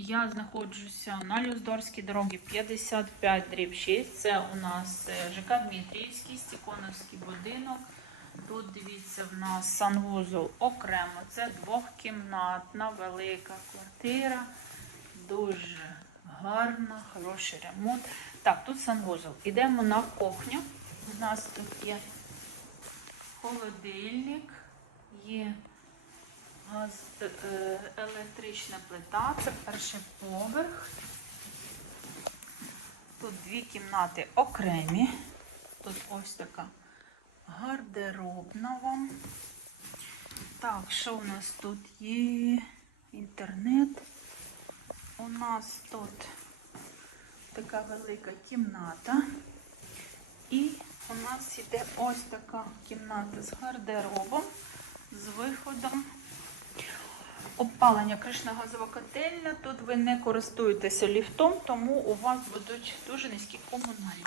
Я знаходжуся на Люздорській дорогі 55 дріб 6. Це у нас е, ЖК Дмитрівський, Стіконовський будинок. Тут дивіться, в нас санвузол окремо. Це двохкімнатна велика квартира. Дуже гарна, хороший ремонт. Так, тут санвузол. Ідемо на кухню. У нас тут є холодильник, є газ, е, електрична плита, це перший поверх. Тут дві кімнати окремі. Тут ось така гардеробна вам. Так, що у нас тут є? Інтернет. У нас тут така велика кімната. І у нас іде ось така кімната з гардеробом. Опалення кришно-газова котельня. Тут ви не користуєтеся ліфтом, тому у вас будуть дуже низькі комунальні.